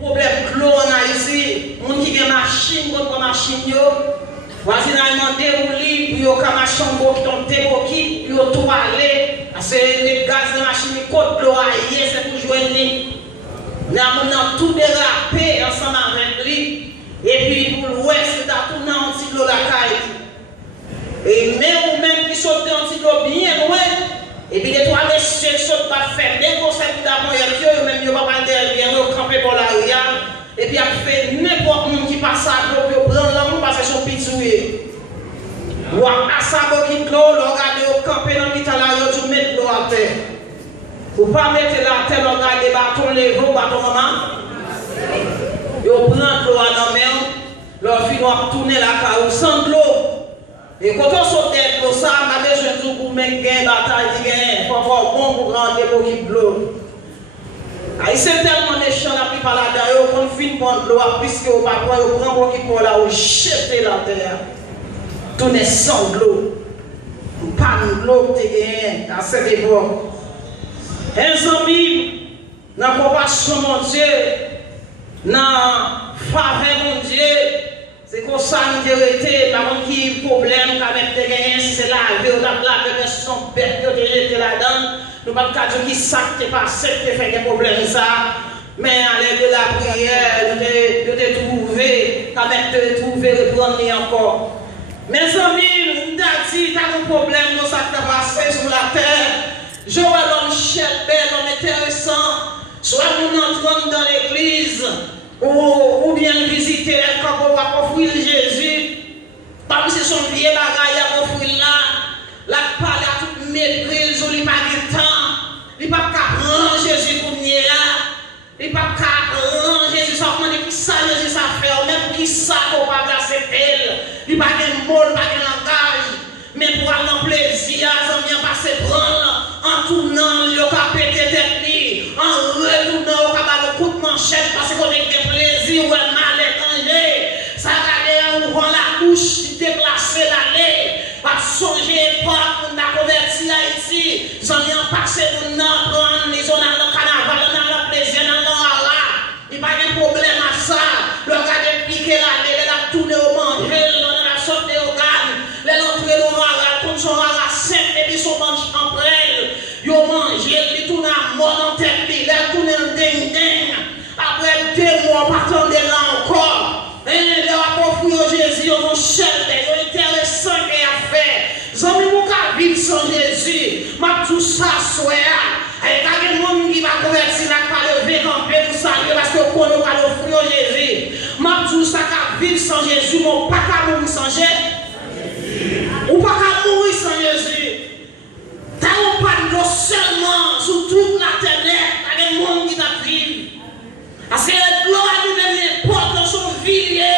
Problème clos en Haïti, moun qui gen machine contre machine yo, voisinalement déroulé pour yo ka machine qui ton déboki, yo tout aller, parce que les gaz de machine côte l'eau aïe, c'est pour joindre lui. N'a tout dérapé ensemble avec lui, et puis pour l'ouest, t'as tout dans un petit l'eau la caille. Et même qui saute un petit l'eau bien loin, et puis les trois messieurs qui sautent pas faire des conseils d'abord, et même yo pas derrière, yo camper pour la rue, et puis a fait n'importe qui passe à l'eau, yo prend l'homme parce que son pitoué. Ou à sa boquille de l'eau, regardez au camper dans le là, yo tout mettre l'eau à terre. Ou pas mettre la terre, regardez bâton, les gros bâton maman. Yo prend l'eau à la main, leur fille doit tourner la caille sans de l'eau. Et quand on saute de l'eau, ça, on a besoin de tout pour mettre une bataille, il faut avoir bon pour rentrer pour qu'il de l'eau. C'est tellement méchant la plupart là-dedans, on finit prendre l'eau, puisque au papa, on prend pour qu'il pour là, on jette la terre. Tout est sans l'eau. Pas de l'eau qui est à cette époque. Un ami, dans la compassion de mon Dieu, dans la faveur de mon Dieu, c'est comme ça que nous été, par contre, qui problème qu'avec tes gagnants, si c'est la vie, on a la vie, son père qui était là-dedans, nous ne pouvons pas dire qui ça qui est passé, qui fait des problèmes ça, mais à l'aide de la prière, de te trouver, qu'avec te trouver, reprendre encore. Mes amis, nous avons dit, tu as un problème, nous ça qui est passé sur la terre, je vois l'homme cher, bel, l'homme intéressant, soit nous entrons dans l'église, ou bien visiter les camps pour offrir Jésus, comme si son vieux bagaille à offrir là, la parole à toute méprise, il n'y a pas de temps, il n'y a pas de rendre Jésus pour nier là, il n'y a pas de rendre Jésus, ça demande qui ça Jésus ça fait, même qui ça qu'on va placer elle, il n'y a pas de mot, il n'y a pas de langage, mais pour avoir plaisir, ça vient passer prendre, en tournant, il y a pété tête, en retournant, il y a coup de manchette, parce qu'on est plaisir ou un mal étranger, ça va aller ouvrir la bouche, déplacer l'allée, pas songer pas pour la convertir Haïti, sans rien passer pour nous prendre, ils ont dans le carnaval, dans le plaisir, dans le là, il n'y a pas de problème à ça, le gars de piquer l'allée, il a tourné au manger, il a sauté au gamme, il a entré au noir, il a tourné son rara sec, et puis son manche en prêle, il a mangé, il tourne à mort en tête, il a tourné en ding-ding. Après 2 mois, partant de là encore, et le rapport pour Jésus, ils ont cherché, ils ont intéressant qu'il a fait. Ils ont mis mon cas vivre sans Jésus. Ma tout ça, soit, et quand il y a des gens qui va convertir, là, pas lever, camper, tout ça, parce que qu'on va l'offrir Jésus. Ma tout ça, qui vivre sans Jésus, mon pas qu'à mourir sans Jésus. Ou pas qu'à mourir sans Jésus. T'as pas de seulement sur toute la terre, il y a des gens qui t'ont vivre. Parce que la gloire nous donne n'importe dans son villier.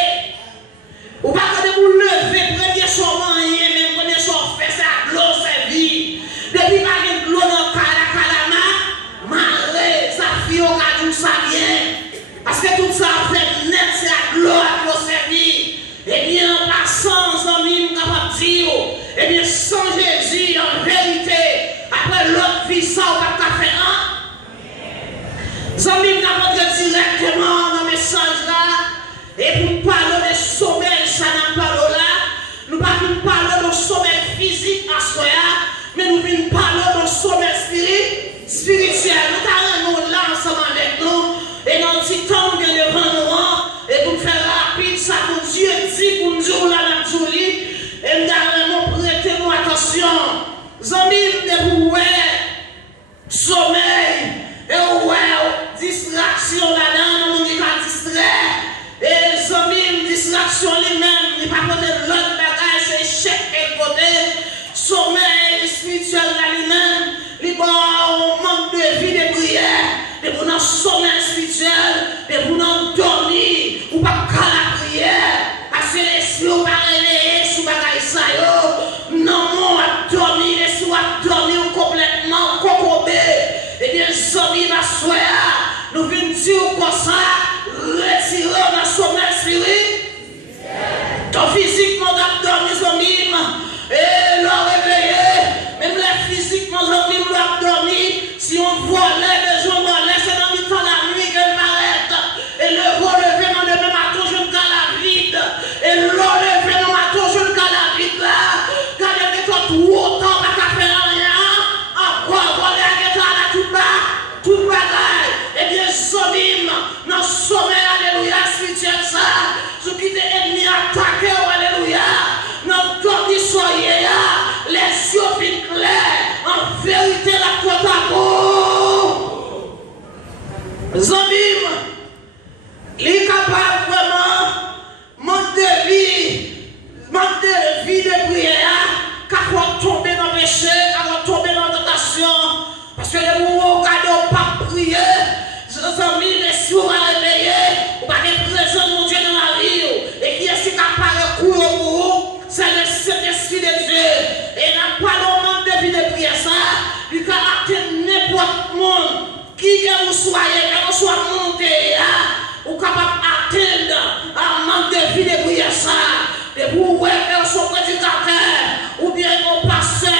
Ou pas que vous lever, premier son moyen, même premier son fait, c'est la gloire, c'est vie. Depuis qu'il y a une gloire dans le calama, malgré ça fait au cas où ça vient. Parce que tout ça fait net, c'est la gloire qui vous servit. Eh bien, en passant, sans mime, capable de dire, eh bien, sans Jésus, en vérité, après l'autre vie, ça, on va pas faire un. Zami n'a pas directement dans le message là, et pour parler de sommeil, ça n'a pas là, nous ne parlons pas de sommeil physique à soi, mais nous venons parler de sommeil spirituel. Nous avons là ensemble avec nous, et dans le petit temps que nous devant nous, et pour faire rapide, ça pour Dieu dit, pour nous dire là dans le lit, et nous avons prêté nous attention. Zami, de vous, sommeil. Et ouais, distraction là-dedans, on dit pas distrait. Et les amis, distraction lui-même, il n'y a pas de l'autre bagage, c'est chaque côté. Sommeil spirituel là lui-même, il manque de vie, de prière. Et pour nous sommeil spirituel, et pour nous dormir, ou pas qu'à la prière. Parce que l'esprit ou pas réveillé sous bagage ça yo. Non, on a dormi, l'esprit a dormi complètement, cocobé. Eh bien, sommeil va soir, nous venons dire comme ça, retirer dans sommeil spirituel. Ton physiquement dormi, sommeil, et le réveiller, même la physiquement dormi, si on voit les besoins, c'est dans le temps de la nuit. bien vous soyez, que vous soyez monté, ou capable d'atteindre un manque de vie de prière ça. Et pour vous son prédicateur, ou bien mon pasteur,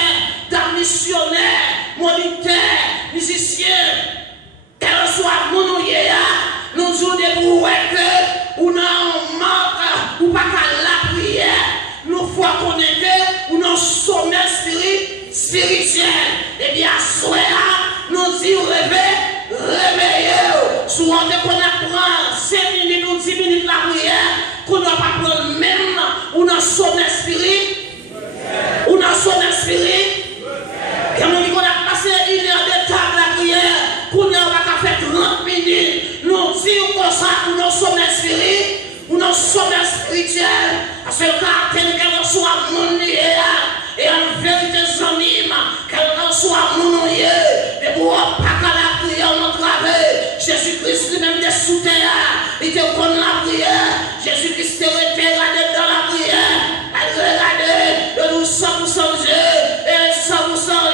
d'un missionnaire, moniteur, musicien, quel soit mon nous disons de vous que ou non manque, ou pas qu'à la prière, nous faut connaître, ou non sommet spirituel. Et bien, soyez nous y réveillez. Souvent, qu'on apprend 5 minutes ou 10 minutes la prière, qu'on ne doit pas prendre même ou dans son esprit, ou dans son esprit. Quand on dit qu'on a passé 1 heure de temps la prière, qu'on n'a pas faire 30 minutes, nous disons comme ça, ou dans son esprit, ou dans son spirituel, parce que quand quelqu'un soit mon et en vérité, amis, quelqu'un soit mon et pour pas qu'à la prière, on travaille. Jésus-Christ lui-même des sous-terres, il te connaît la prière. Jésus-Christ te regardé dans la prière. Elle regardait de nous 100% Dieu et 100%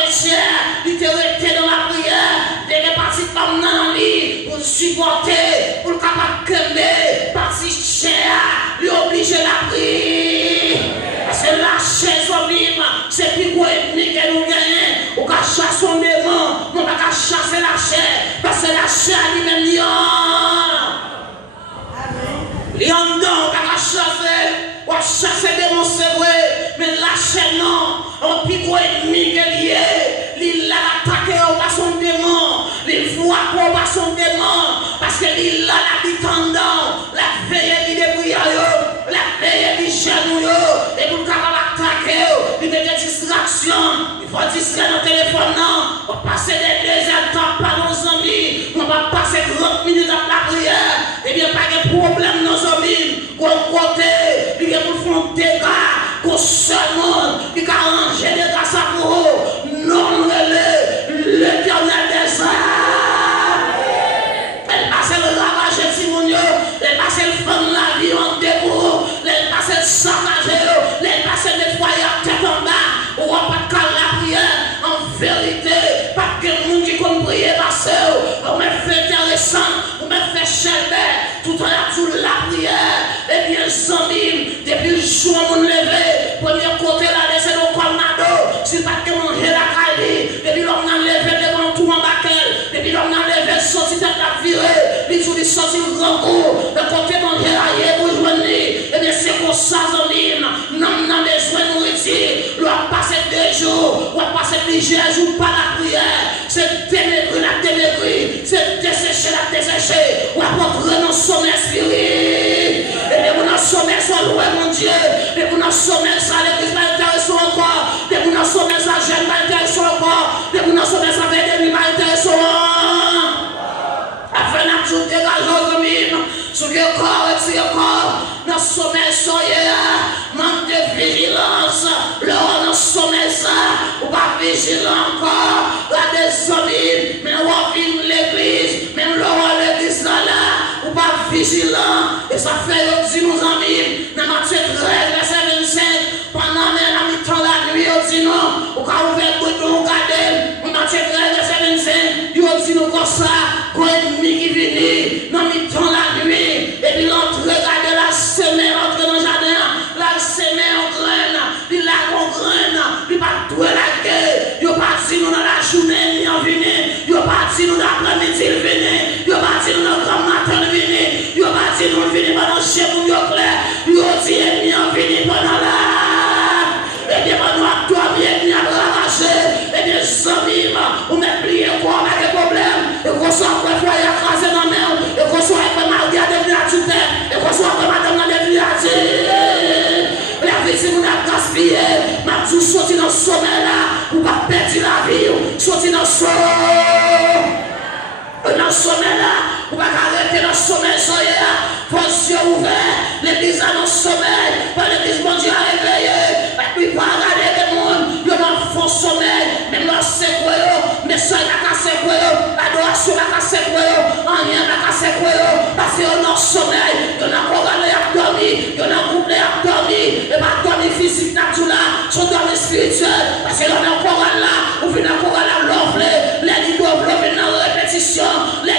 les chers. Il te regardé dans la prière. Il est parti comme dans lui pour supporter, pour le capable de camber, parti cher, lui obliger la prière. Parce que la chaise au bim, c'est plus gros ennemi que nous gagnons. On va chasser un démon, on va chasser la chair. Parce que la chair lui-même lion. Lion non, on va chasser. On va chasser des démons, c'est vrai. Mais la chair non, on plus gros ennemi que lié. Il a attaqué au bas son démon. Il voit au bas son démon. Parce que il a l'habitant dans la veille qui débrouille. La veille qui genou. Et pour attaquer, il met des distractions. Il faut distraire notre téléphone. On va passer des 2 heures de temps par nos amis. On va passer 30 minutes à la prière. Et bien, pas de problème, nos amis. Qu'on côté, il y a pour faire des dégâts. Qu'on seul monde qui a arrangé des dégâts ça pour eux. Non, l'Éternel des arts. Elle passe le ravage de Simonio. Elle passe le fond de la vie en debout. Elle passe le saccagé. Elle passe le foyer à tête en bas. On va pas de la prière. En vérité, pas que le monde qui compte prier parce on me fait intéressant. On me fait chaleur. Tout en sous la prière. Et bien, sans mime, depuis le jour où on me levé, premier côté là, c'est le colmado. C'est pas que manger la caille. Depuis l'homme a levé devant tout en baquel. Depuis l'homme a levé, sorti de la virée. Les jours, il sorti le grand coup. Le côté manger la pour joindre. Et bien, c'est pour ça, sans mime. Non, non, besoin de nourriture. L'on passe 2 jours. On passe plusieurs jours par la prière. C'est ténébreux, la ténébreux. C'est desséché, la desséché. On va rentrer dans son esprit. Et bien, on a sommet sur loué, mon Dieu. Et on a sommet sur l'église, va intéresser encore. Et on a sommet sur la jeune, va intéresser encore. Et on a sommet sur la védémie, va intéresser encore. Afin d'ajouter la joie sur le corps et sur le corps. Dans le sommet, soyez manque de vigilance. Là, dans le sommet, ça, ou pas vigilant encore. La des amis, mais on vit l'église, même là, l'église là, ou pas vigilant. Et ça fait aussi nos amis, dans Matthieu 13, verset 25, pendant la mi-temps la nuit, on dit non, ou quand on ouvert le bouton, on regarde, Matthieu 13, verset 25, on dit non comme ça, quand ennemi qui vient, dans mi-temps la nuit, et puis l'autre regarde la semaine, entre dans le jardin, la semaine en graine, il la en graine, il va tout la gueule, il va dire nous dans la journée, il en vient, il va dire nous dans l'après-midi, il vient, il va dire nous dans le grand matin, il vient, il va dire nous venir pendant le chef ou le clair, il va dire il en vient pendant la. Et bien, nous toi bien, bien arraché, et bien, sans vivre, on met plié quoi, avec des problèmes, et qu'on soit après foyer écrasé dans la mer, et qu'on soit après malgré des viatures, et qu'on soit après madame dans des viatures. La vie, si vous n'avez gaspillé, ma tout sorti dans ce sommet là, pour pas perdre la vie, sorti dans ce sommet là, pour pas arrêter dans ce sommet, soyez là, vos yeux ouverts, l'église dans le sommeil, par l'église, mon Dieu a réveillé, et puis pas regarder les mondes, il y a un faux sommeil, même là c'est quoi, mais ça il a cassé quoi, l'adoration a cassé quoi, rien n'a cassé quoi, parce qu'il y a un sommeil, il y a un programme à dormir, il y a un groupe à dormir, et pas dormir physique, tout là, son dormir spirituel, parce qu'il y a un programme là, ou vient un programme à l'offre, les livres doivent venir dans la répétition, les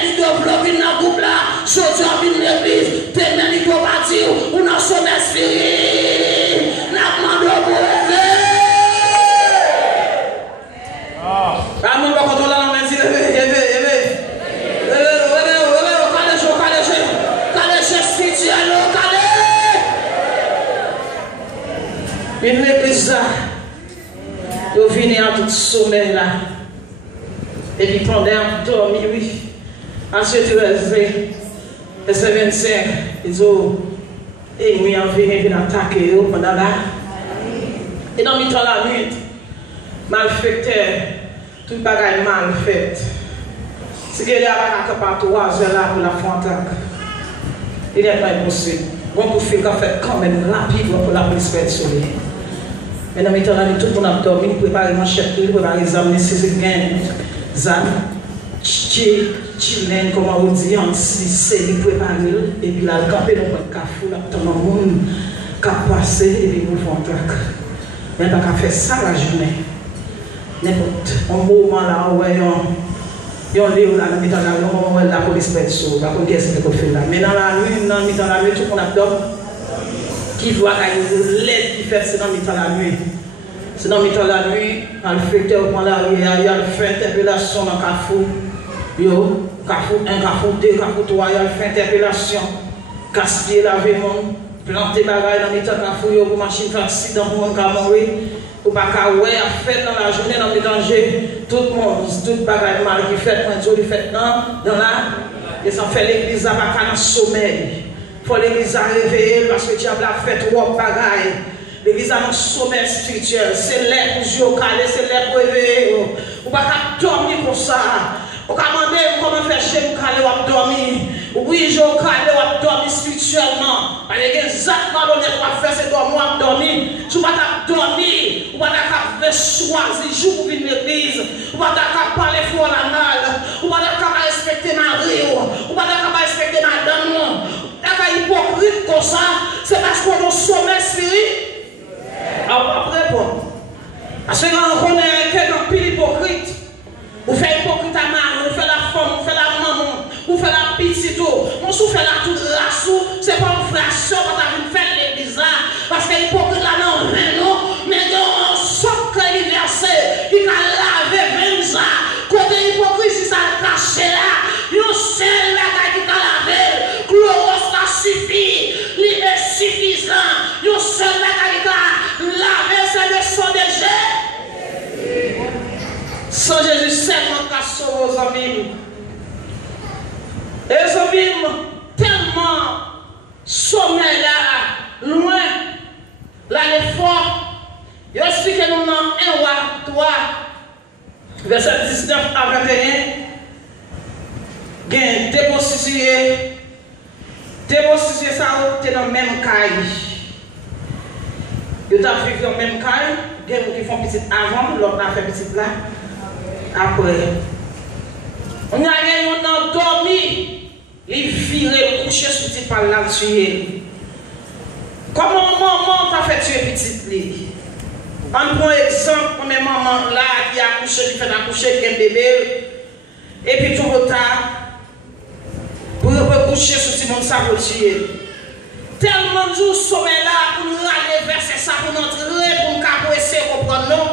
Jodi en vin l'église, demain il faut partir, ou dans son esprit. N'a demandé pour lever. Ah, mon va contrôler la main, une l'église là, vous venez à tout sommet là, et puis pendant dormir, oui, ensuite verset 25, ils disent, et oui, on vient attaquer pendant là, et dans le temps la nuit, malfaiteur, tout le bagage mal fait. Si il y a un 3 heures là pour la frontaque, il n'est pas impossible. Bon, pour faire qu'on fait quand même rapide pour la police faire soleil. Mais dans le temps, tout le monde a dormi, préparer manchette, préparer les âmes, nécessaires, zam, chilène, comment on dit, c'est préparer, et puis là, camper dans le café, là, tout le monde qui a passé, et puis nous font trac. Mais pas qu'à faire ça la journée. N'importe un moment là, où il y a un livre là, dans le temps, où la police fait ça, la police fait là. Mais dans la nuit, tout le monde a dormi. Qui voit qu'il y a qui fait c'est dans le temps la nuit. C'est dans le temps la nuit, le facteur prend la rue, il y a fait interpellation dans le Carrefour. Carrefour 1, Carrefour 2, Carrefour 3, il y a fait interpellation. Casse-pied, laver monde, planter bagaille dans le temps Carrefour, pour machine faire accident, pour monde qui mourir. Pour pas qu'à ouais, à faire dans la journée, dans le danger, tout le monde, tout bagaille mal qui fait, quand Dieu fait dans la, et ça fait l'église à pas dans le sommeil. Il faut l'église à réveiller parce que diable a fait trop de bagailles. L'église a un sommeil spirituel. C'est l'air pour jouer au calé, c'est l'air pour réveiller. Ou pas qu'à dormir comme ça. Ou qu'à demander comment faire chez vous calé ou dormir. Oui, je au calé ou dormir spirituellement. Parce que exactement ce qu'on faire, c'est dormir ou dormir. Tu ne vas pas dormir. Ou pas qu'à choisir jour pour venir à l'église. Ou pas qu'à parler fort la malle. Ou pas qu'à respecter ma rue. Ou pas qu'à respecter ma dame. T'as hypocrite comme ça, c'est parce qu'on a un sommeil spirituel. Alors, on va répondre. Parce que on connaît quelqu'un qui est hypocrite. On fait hypocrite à Marie, on fait la femme, on fait la maman, on fait la petite, on fait la toute race. C'est pas un frère soeur quand on a fait l'église là. Parce que hypocrite là, non, mais il y a un socle universel qui a lavé 20 ans. Côté hypocrite, si ça caché là, il y a un seul bagage qui a lavé. Suffit, il est suffisant. Nous seul la laver c'est le sang de Jésus. Sans Jésus, seulement qu'à sauver aux amis. Les amis, tellement sommeil là, loin, là l'effort. Il explique nous dans 1 Roi 3, verset 19 à 21. Il y a un dépositier. Démonstrer ça, tu es dans le même caille. Tu as vécu dans le même caille. Il y a des gens qui font petit avant, l'autre a fait petit là. Après. On a gagné, on a dormi. Il vire, couché sur petit par là, tuer. Comment maman t'a fait tuer petite lit? On prend exemple, comme maman là qui a accouché, qui fait accoucher, qui a un bébé. Et puis tout le temps. Pour coucher sur ce monde, ça va tuer. Tellement de jours sommeil là, pour nous aller verser ça, pour nous entrer, pour nous essayer de comprendre non.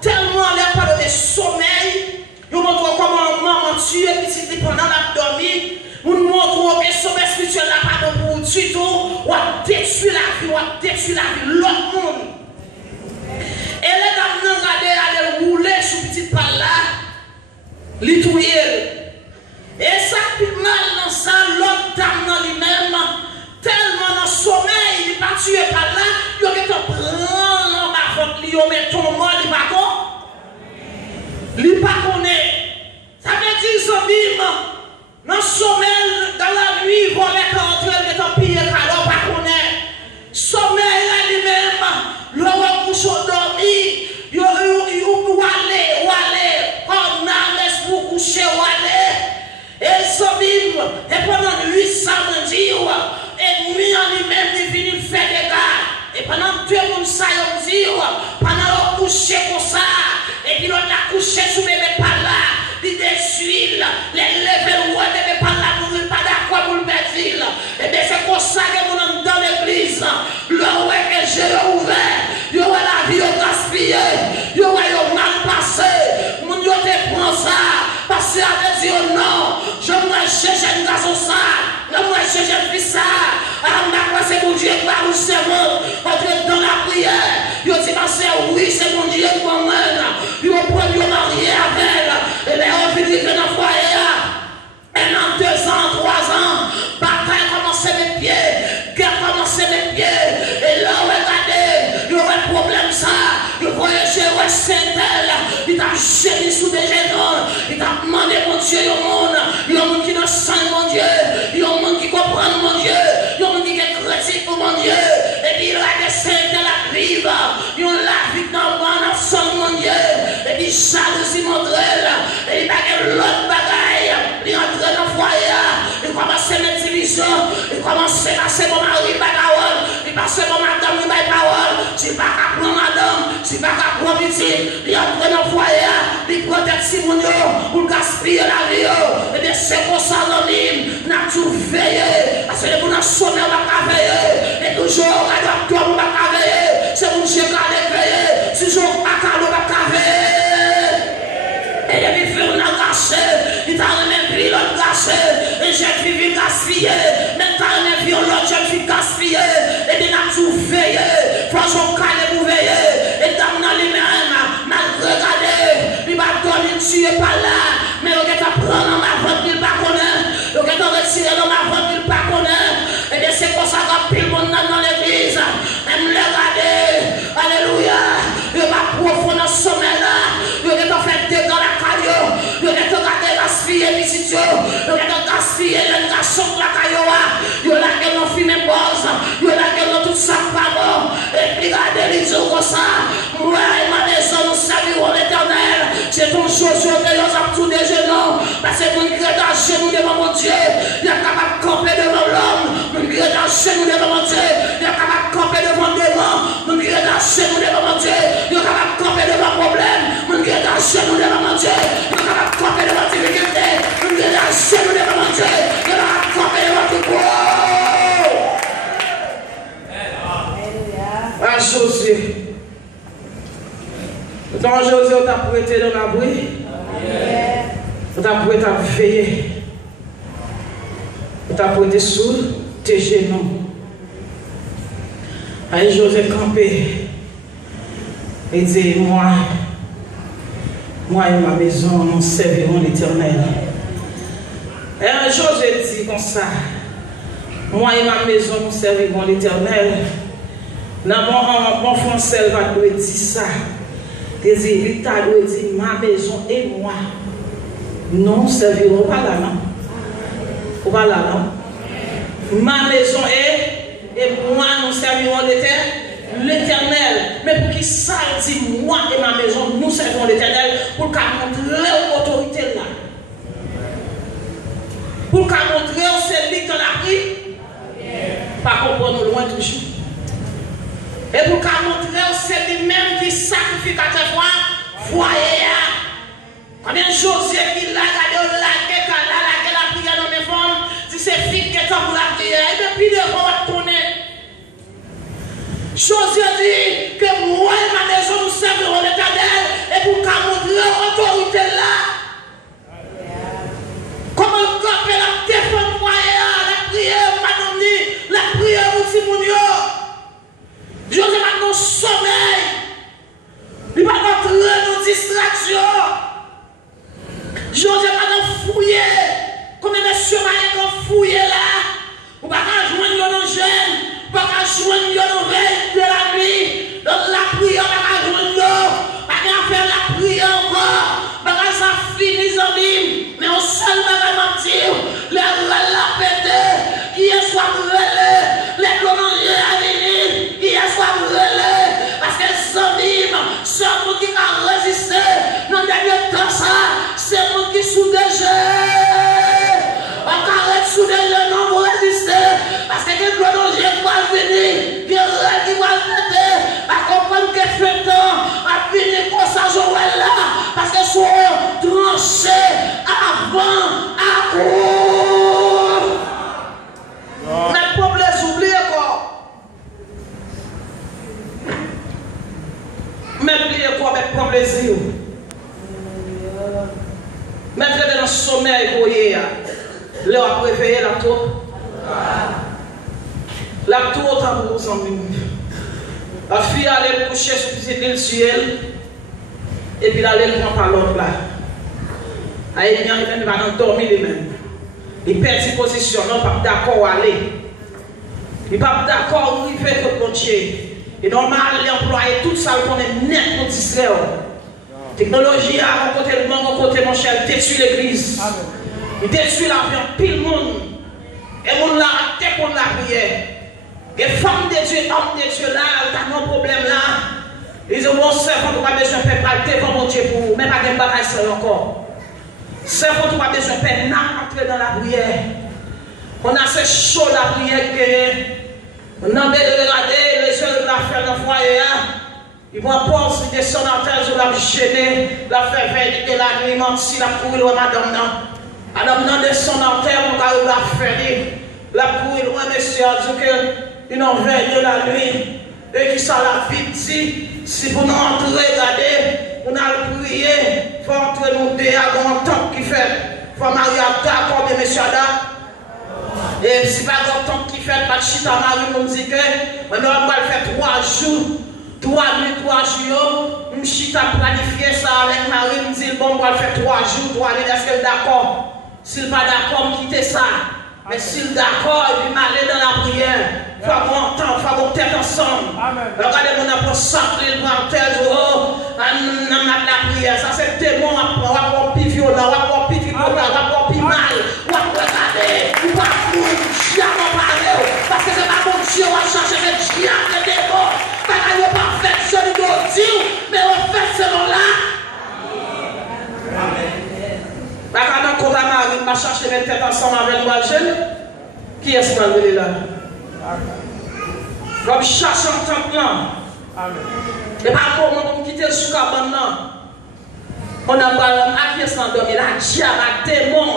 Tellement on a parlé de sommeil, nous montrons comment maman tue, petit pendant la dormi. Nous montrons que le sommeil spirituel n'a pas de pour tuer tout, ou à détruire la vie, ou à détruire la vie de l'autre monde. Et les dames nous regardent aller rouler sur petit par là, les touiller. Et ça fait mal dans ça, l'autre dame dans lui-même, tellement dans le sommeil, il n'est pas tué par là, il va te prendre en bas contre lui, il met ton mort, il va pas il pas connaît. Ça veut dire, ça dans le sommeil, dans la nuit, il va les rentrer, il va te piller, il pas connaît. Sommeil là lui-même, l'homme couche dormi, il va aller, comme âme pour coucher, et ça vive, et pendant 800 ans, et lui en lui-même, il vient faire des gars. Et pendant 2 mois, ça, il dit, pendant qu'on couche comme ça, et puis on a couché sous bébé par là, cerveau, entre dans la prière. Ils dit, ma soeur, oui, c'est mon Dieu pour moi. Ils ont pris marié avec. Et bien, on finit que dans le foyer. Et dans 2 ans, 3 ans, bataille commence mes pieds, guerre commence mes pieds. Et là, regardez, il y aurait un problème ça. Il voyageait au Saint-El, il t'a jeté sous des genoux, il t'a demandé mon Dieu, il y a un monde qui n'a sang mon Dieu, il y a un monde qui comprend mon Dieu, il y a un monde qui est critique pour mon Dieu. Et puis il a des Saint-El à vivre, il y a la vie dans le sang mon Dieu. Et puis jalousie montre, et il a l'autre bagaille, il entre dans le foyer, il commence à mettre division, il commence à passer mon mari, il parole, il passe mon madame, il parole, c'est pas qu'à prendre madame, c'est pas qu'à prendre petite, il entre dans le foyer, il protège Simonio pour gaspiller la vie. Et bien c'est pour ça l'anonyme, n'a tout veillé, parce que vous n'avez sonné, on va veiller, et toujours, on va veiller, c'est mon Dieu qui a veillé, toujours, on va veiller. Et depuis que on a gâché, il t'a même pris l'autre gâché, et j'ai vu gaspiller, mais t'as même vu l'autre, j'ai vu gaspiller, et bien n'a tout veillé, faut qu'on calme pour veiller, et dans lui-même, malgré regarder, il va dormir, tu es pas là, mais on va prendre dans ma vente, il pas connaît, on va retirer dans ma vente, il pas connaît, et bien c'est pour ça qu'on pile mon nom dans l'église, même le regarder, alléluia, il va profond dans ce sommet là, il va faire des dans la caillou, il va gaspiller les visiteurs, il va gaspiller les garçons de la caillou, il va que nos filles m'imposent, il va que nos tout ça pas bon, et puis regardez les jours comme ça, moi et ma maison nous servirons l'éternel, c'est ton Josué que nous avons tous des genoux, parce que mon gré dans genoux devant mon Dieu, il est capable de camper devant l'homme, mon gré dans genoux devant mon Dieu, il est capable de camper devant le démon, mon gré dans genoux devant mon Dieu, il est capable de camper devant le problème, mon gré dans genoux devant mon Dieu, il est capable de camper devant la difficulté, mon gré dans genoux devant mon Dieu, il est capable de camper devant tout quoi. Ah, Josué. Dans Josué, on t'a prêté dans la bruit. On t'a prêté à veiller. On t'a prêté sous tes genoux. Et Josué campé. Et dit, moi et ma maison, nous servirons l'Éternel. Et Josué dit comme ça. Moi et ma maison, nous servirons l'Éternel. Dans mon français, il va dire ça. Il dit, ma maison et moi, nous servirons pas là, non? Pas là, non? Ma maison et moi, nous servirons l'Éternel. Mais pour qui ça dit, moi et ma maison, nous servirons l'Éternel, pour qu'à montrer l'autorité là. Pour qu'à montrer c'est lui qui a pris. Pas comprendre loin toujours. Et pour qu'à montrer c'est lui-même qui sacrifie à chaque fois, voyez. Combien de Josué qui l'a regardé, la prière dans mes femmes, si c'est fille qui est pour la prière, et depuis le on va tourner. Josué dit que moi et ma maison nous servirons l'Éternel, et pour qu'à montrer l'autorité là. Comment on peut la défendre la prière, madame dit, la prière aussi mon Dieu. Josué va dans sommeil. Il va entrer dans distraction. Josué va dans fouiller. Comme monsieur va dans fouiller là. On va joindre dans le jeûne. On va joindre dans le veille de la nuit. Donc la prière va joindre. On va faire la prière encore. On va ça finit en ligne. Mais on seul va mentir. La pété. Qui est soit brûlé. Les boulangers à venir. Qui est soit brûlé. Parce que les hommes, c'est un qui a résisté. Dans le dernier temps, c'est un qui sous des jeux. On arrête sous des jeux, non, vous résistez. Parce que les boulangers vont venir. Les rêves qui vont venir. À comprendre que fait temps. À venir pour ça, Joël là. Parce que sont tranchés avant à court. Mais pour les oublier quoi. Mais oublier quoi avec pour plaisir. Mettre dans le sommeil pour hier. Leur préféré la tour. La tout autant pour vous en la fille allait coucher sur le ciel et puis elle allait prendre par l'autre là. Elle va dormir lui-même. Il perd ses positions, non pas d'accord à aller. Il n'est pas d'accord où il fait votre métier. Et normalement, il emploie tout ça pour net pour distraire. Technologie a côté le monde, côté mon cher, il détruit l'église. Il détruit l'avion, pile monde. Et mon là, tête pour la prière. Les femmes de Dieu, hommes de Dieu là, t'as un problème là. Ils disent, bon, c'est pour pas besoin de faire parler devant mon Dieu pour vous, même pas de bagage seul encore. C'est pour pas besoin de faire entrer dans la prière. On a ce chaud la prière que on a regarder les jeunes de la faire dans le foyer. Ils vont penser des sonateurs sur la gêner, la faire veiller de la nuit, mentir, la courir loin, madame. Madame, dans des sonateurs, on va la faire. La courir loin, monsieur, a dit que. Ils ont veillé de la nuit. Et qui ça la vie dit, si vous n'entrez, regardez, on a prié, il faut entrer nous deux à un temps qui fait. Il faut marier à d'accord, bien monsieur Ada. Et si pas un temps qui fait, pas de chita Marie, on dit que, maintenant on va le faire 3 jours, 3 nuits, 3 jours. On chita planifié ça avec Marie, on dit bon, on va le faire 3 jours, 3 nuits, est-ce qu'elle est d'accord? S'il n'est pas d'accord, quittez ça. Mais s'il est d'accord, il va aller dans la prière. Il faut avoir un temps, il faut avoir tête ensemble. Regardez mon apôtre centre, il prend tête, la prière. Ça c'est tellement, on va avoir plus violent, on va avoir plus violent, on va avoir plus mal. On va regarder, on va jamais parler. Parce que c'est pas mon Dieu, on va chercher le diable, le démon. Parce qu'on n'est pas fait selon nos dieux, mais on fait selon là. Quand on va chercher les têtes ensemble avec moi, qui est-ce qu'on va là? Comme cherche en temps là. Et par rapport à quitter le soukaban là, on a parlé à qui s'en dormi, la diable, la démon,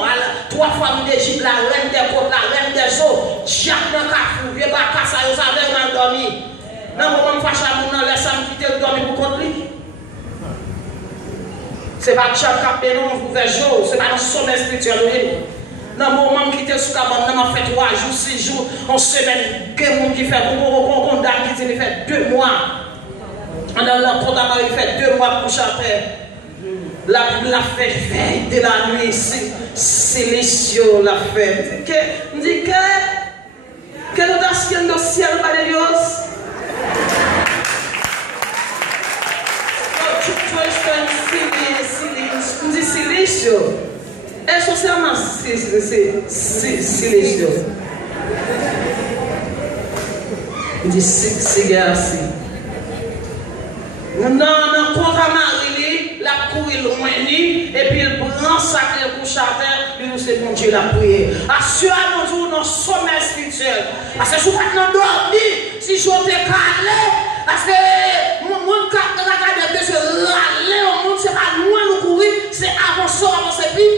3 fois d'Égypte, la reine des côtes, la reine des eaux, diable dans le cafou, vieux baka, ça y est, ça avait dormi. Non, on va faire ça, on laisse ça quitter le dormi pour contre lui. Ce n'est pas le diable qui a non, vous faites jour, ce n'est pas un sommet spirituel. Dans le moment qui était sous la bande, on fait 3 jours, 6 jours, en semaine, que monde qui fait, on condamne qui fait 2 mois. On a le condamné, il fait 2 mois pour chanter. La fête veille de la nuit, c'est l'issue, la fête. On dit que nous avons dans le ciel, pas de Dieu. On dit silêncio. É socialmente silêncio. On dit c'est assim. Non, contre Marie, la couille loin, et puis il prend sa clé pour chanter, et nous c'est mon Dieu la prière. Assurez-nous dans sommeil spirituel. Parce que je ne vais pas dormir si je te calé. Parce que mon monde qui regarde de se râler au monde, c'est pas loin de courir, c'est avancer, puis.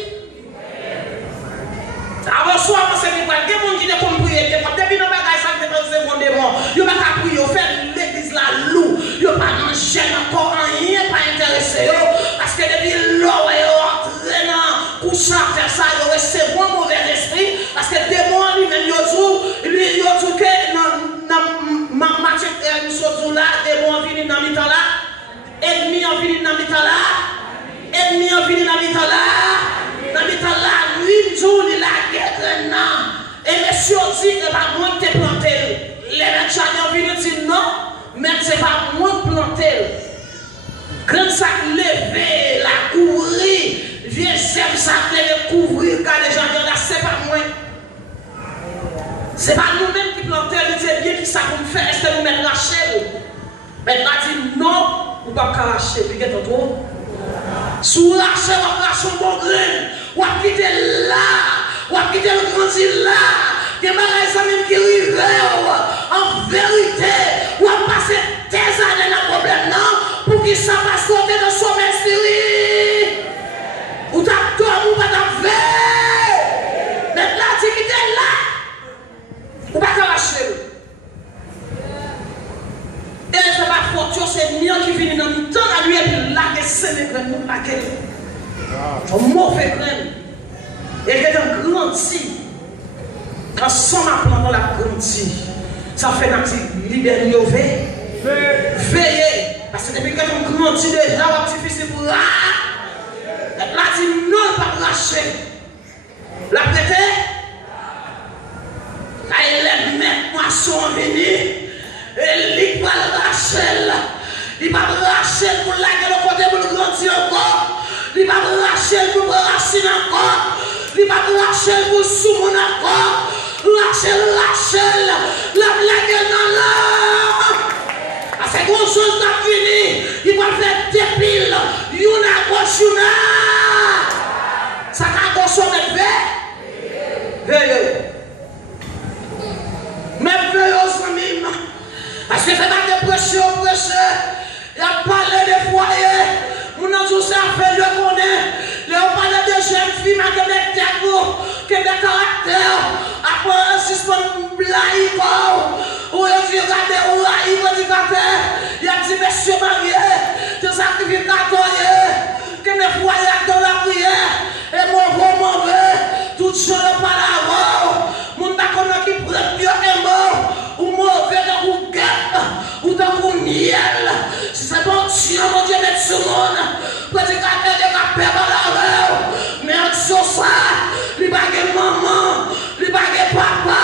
Avancer, puis. Il y a des gens qui ne peuvent pas prier. Depuis nos bagages, ça fait un démon. Il n'y a pas de prier, il fait l'église la loue. Il n'y a pas de gêne encore, rien pas intéressé. Parce que depuis l'eau est entraînant, pour chanter ça, il reste un mauvais esprit. Parce que le démon lui-même, il dit que dans Matthieu, nous sommes là, démon vient dans le temps là, ennemi vient dans le temps là, ennemi vient dans le temps là, dans le temps là, lui, jour, il a guerre non. Et monsieur dit, il n'est pas moi qui t'ai planté. Les médecins viennent dire non, mais ce n'est pas moi qui planté. Quand ça levé, la couvrir, viens serve ça, le couvrir, car les gens disent là, ce n'est pas moi. Ce n'est pas nous-mêmes qui plantons, nous disons bien qui ça pour nous faire, est-ce que nous mettons la chaîne? Maintenant, dit non, ou pas cacher, puis qu'est-ce que sous la chaîne, on va cacher un bon grain, on va quitter là, on va quitter le grand île là, des magasins même qui arrivent, en vérité, on va passer des années dans le problème, non, pour qu'il s'en passe côté de son esprit. Ou t'as dormi ou pas t'as veillé. Maintenant, tu quittes là. Ou pas t'as lâché. Et c'est pas fortune, c'est mieux qui vient dans le temps à lui et puis là, que c'est les graines, nous laquelle. Un mauvais graine. Et il est grandi. Quand son apprend dans la grandit. Ça fait un petit libérer, veiller. Parce que depuis que on grandit déjà, c'est difficile pour là. Là, dit non, pas lâcher. La prêter. Quand il est maintenant sont venus, et il va lâcher. Il va lâcher pour la gueule au côté pour le grandir encore. Il va lâcher pour raciner encore. Il va lâcher pour soumoun encore. Lâcher, la blague dans l'âme. C'est grand chose qui a fini. Il va faire des piles. Yuna gauche, yuna. Ça va gauche, veille. Mais veille aux amis. Parce que c'est pas de pression. Il y a parlé de foyer. Mon nom ça fait le connaître. Il y a parlé de jeunes filles qui ont des caractères. Après, un suspens blague. Ou il dit, regardez, ou il dit, il y a dit, messieurs mariés, des sacrificateurs, que mes foyers dans la prière, et mauvais, tout ce n'est pas là. Mon d'accord qui prend Dieu est mort, ou mauvais dans le guette, ou dans le miel. Si c'est bon Dieu, mon Dieu, met sur le monde, prédicateur de la paix dans la rue, mais en dessous ça, il n'y a pas de maman, il n'y a pas de papa,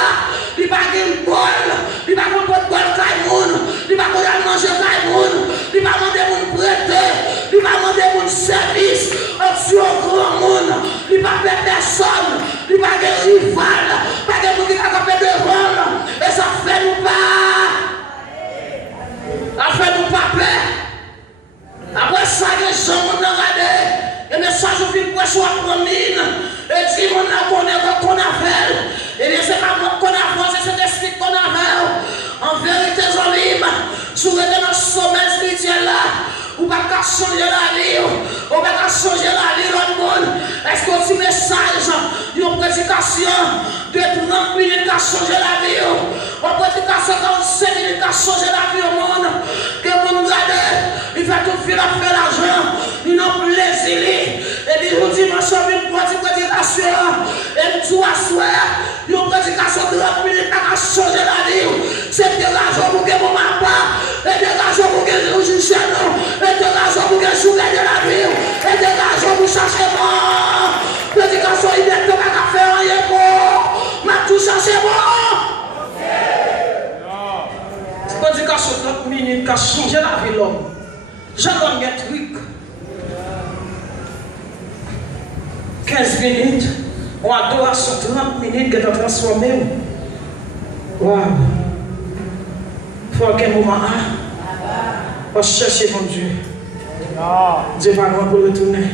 il n'y a pas de bol, il n'y a pas de bol Kaimoun, il n'y a pas de manger Kaimoun, il n'y a pas de prêter, il n'y a pas de service, sur un grand monde, il n'y a pas de personne, il n'y a pas de rival, pas de monde qui a capé de rôle, et ça fait nous pas. Ça fait nous pas peur. Après ça, les gens m'ont regardé, et les sages ont vu pour soit promis, et dit, mon connaît qu'on a fait, et bien c'est pas moi qu'on a fait, c'est cet esprit qu'on a fait. En vérité, j'en si vous êtes dans le sommet spirituel là, ou pas qu'à changer la vie, ou pas qu'à changer la vie dans le monde. Est-ce que tu message, une prédication de 30 minutes qui a changé la vie, une prédication de 45 minutes qui a changé la vie au monde, que vous nous regardez, il fait tout faire l'argent, il n'a plus les îles, et il vous dit, ma chambre, une prédication, et tout à soir, une prédication de 30 minutes qui a changé la vie. C'est de l'argent pour que mon papa, et de l'argent pour que nous jugeons, et de l'argent pour que nous de la vie, et de l'argent pour chercher bon. Prédication, il n'est pas qu'à faire rien pour, mais tout chercher bon. Prédication 30 minutes qui a changé la vie de l'homme. J'adore mes trucs. 15 minutes, on adoration 30 minutes qui est transformé. Waouh! Faut qu'un moment, on cherche mon Dieu. Dieu va loin pour retourner.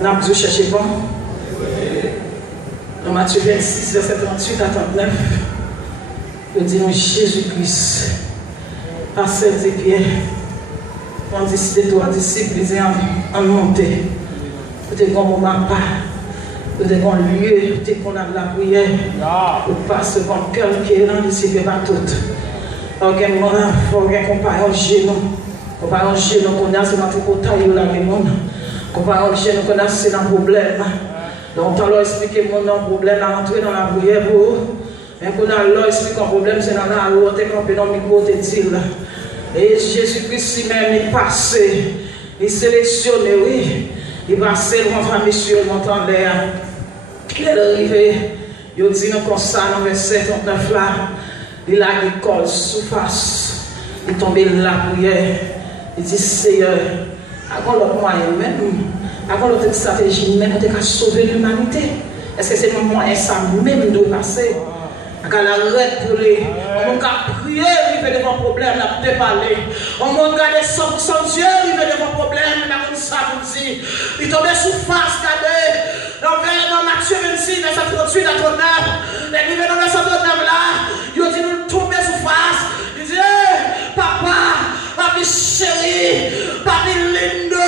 Nous avons dû chercher bon. Dans Matthieu 26, verset 38 à 39, nous disons Jésus-Christ, à ses pieds, on décide de toi, disciples, en monter. Vous êtes comme moment pas. Vous êtes un lieu, vous êtes qu'on a de la prière. Vous passez comme cœur qui est dans le disciple pas tout. Ok, il faut comparer un genou. Comparer un genou qu'on a, c'est notre côté où la monde. Comparer un genou qu'on a, c'est un problème. Donc, on a expliqué mon problème à rentrer dans la prière pour vous. Mais qu'on a expliqué un problème, c'est dans la rue, on est campé dans le micro, on est dit là. Et Jésus-Christ lui-même, il passe, il sélectionne, oui. Il passe devant monsieur, il monte en l'air. Il est arrivé, il dit nous comme ça, dans le verset 39 là. Il a une colle sous face. Il tombe là la prière. Il dit Seigneur, avant l'autre moyen même, avant l'autre stratégie même, on a sauver l'humanité. Est-ce que c'est le moyen ça même de passer? On arrête pour les. On a prié, il fait devant problème, on a parler. On a regardé 100% Dieu, il fait devant problème, on a comme ça pour dire. Il tombe sous face, regardez. Dans Matthieu 26, verset 38 à 39, les livres dans verset 39 là, il dit nous tomber sous face. Il dit, papa, papi chéri, papi lindo,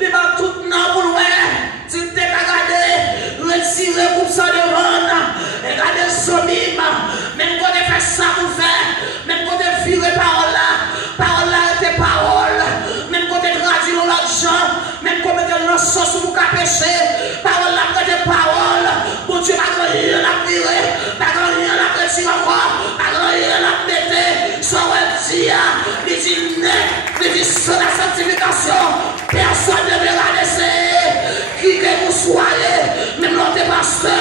il va tout dans pour loin. Tu t'es regardé, retirer pour ça devant, regardez son mime, même quand on fait ça pour faire, même quand on virer parole là était parole, même quand on traduit dans l'argent, même quand on met dans le sauce pour pécher, parole là était parole, pour Dieu pas grand rien à virer, pas grand rien à dit sans la sanctification, personne ne verra laisser. Qui que vous soyez, même notre pasteur,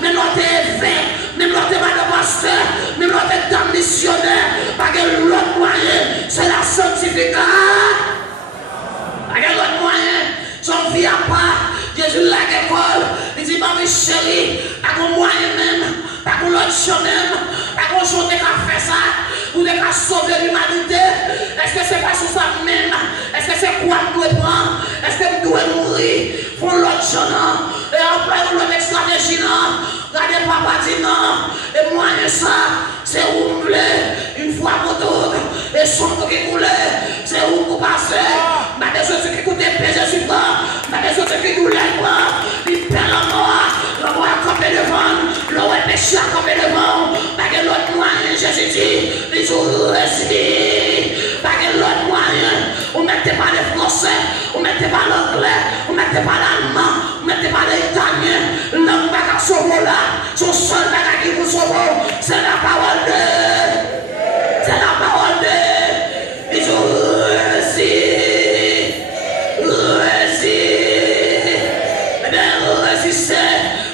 même notre évêque, même notre pasteur, même notre dame missionnaire, pas que l'autre moyen, c'est la sanctification. Pas que l'autre moyen, son vie à part. Jésus l'a l'école, il dit, maman chérie, pas qu'on moyen même, pas qu'on l'autre chose même, pas qu'on chose qui a fait ça, ou de sauver l'humanité. Est-ce que c'est pas sur ça même? Est-ce que c'est quoi nous devons prendre? Est-ce que nous devons mourir? Pour l'autre chose, non? Et après, l'autre stratégie, non? Regardez, papa dit non. Et moyen ça, c'est où vous voulez, une fois pour toutes, et son qui coulait, c'est où vous passez. Mais des autres qui coûtent des péchés suivants, mais des autres qui nous lèvent pas, ils perdent la mort a campé devant, l'eau est péché à camper devant, pas que l'autre moyen, Jésus dit, les jours résident, pas que l'autre moyen, vous mettez pas les français, vous mettez pas l'anglais, vous mettez pas l'allemand, vous mettez pas l'italien, l'homme pas qu'à sauver là, son seul bagage qui vous sauve, c'est la parole de, c'est la parole de, les jours résident.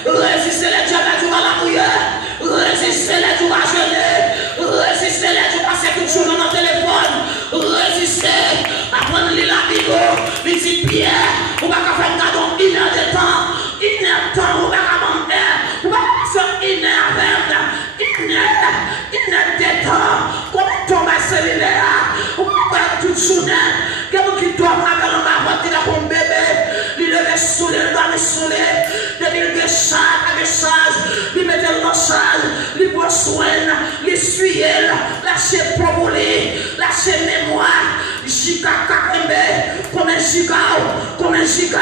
Résistez les dieux à la prière, résistez les dieux à jeûner, résistez les dieux à passer tout jour dans notre téléphone, résistez à prendre la Bible, il dit Pierre, on va faire un cadeau 1 heure de temps, 1 heure de temps, on va faire on va passer 1 heure avec 1 heure de temps, comme on tombe à cellulaire, on va faire toute journée, quelqu'un qui doit avoir un marathon, il a pour bébé, il devait saouler, il doit me saouler, depuis le message, il met le message, il prend soin, il suit, lâcher propoler, lâcher mémoire, giga kakembe, comme un giga, qui résiste, comme un giga.